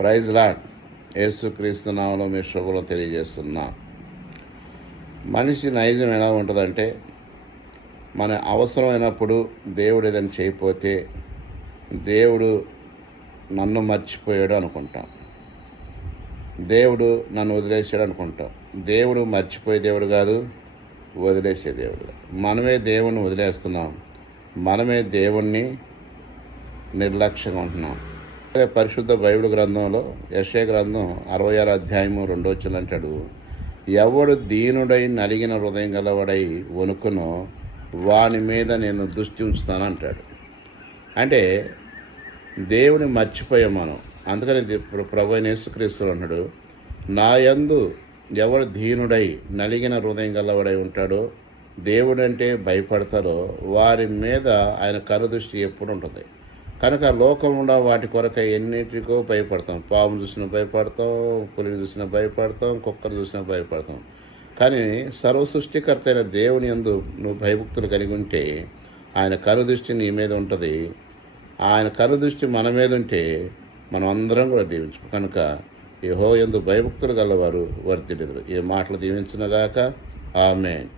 Praise lord. యేసుక్రీస్తు నామములో మీ శుభములు తెలియజేస్తున్నా. మనిషి నైజం ఎలా ఉంటుందంటే, మన అవసరమైనప్పుడు దేవుడు ఏదైనా చేయకపోతే దేవుడు నన్ను మర్చిపోయాడు అనుకుంటాం, దేవుడు నన్ను వదిలేసాడు అనుకుంటాం. దేవుడు మర్చిపోయే దేవుడు కాదు, వదిలేసే దేవుడు. మనమే దేవుణ్ణి వదిలేస్తున్నాం, మనమే దేవుణ్ణి నిర్లక్ష్యంగా ఉంటున్నాం. పరిశుద్ధ బైబిల్ గ్రంథంలో యెషయా గ్రంథం 66 అధ్యాయము 2 వచనం అంటాడు, ఎవడు దీనుడై నలిగిన హృదయం గలవాడై వణుకునో వాని మీద నేను దృష్టి ఉంచుతాను అంటాడు. అంటే దేవుని మర్చిపోయాం మనం. అందుకని ప్రభువైన యేసుక్రీస్తు అన్నాడు, నా యందు ఎవడు దీనుడై నలిగిన హృదయం గలవాడై ఉంటాడో, దేవుడంటే భయపడతారో వారి మీద ఆయన కనుదృష్టి ఎప్పుడు ఉంటుంది. కనుక లోకంలో వాటి కొరకై ఎన్నిటికో భయపడతాం. పాము చూసినా భయపడతాం, పులిని చూసినా భయపడతాం, కుక్కను చూసినా భయపడతాం. కానీ సర్వసృష్టికర్త అయిన దేవుని యందు నువ్వు భయభక్తులు కలిగి ఉంటే ఆయన కనుదృష్టి నీ మీద ఉంటుంది. ఆయన కనుదృష్టి మన మీద ఉంటే మనం అందరం కూడా దీవించు. కనుక యెహోవా యందు భయభక్తులు గలవారు వర్ధిల్లుదురు. ఈ మాటలు దీవించునుగాక. ఆమేన్.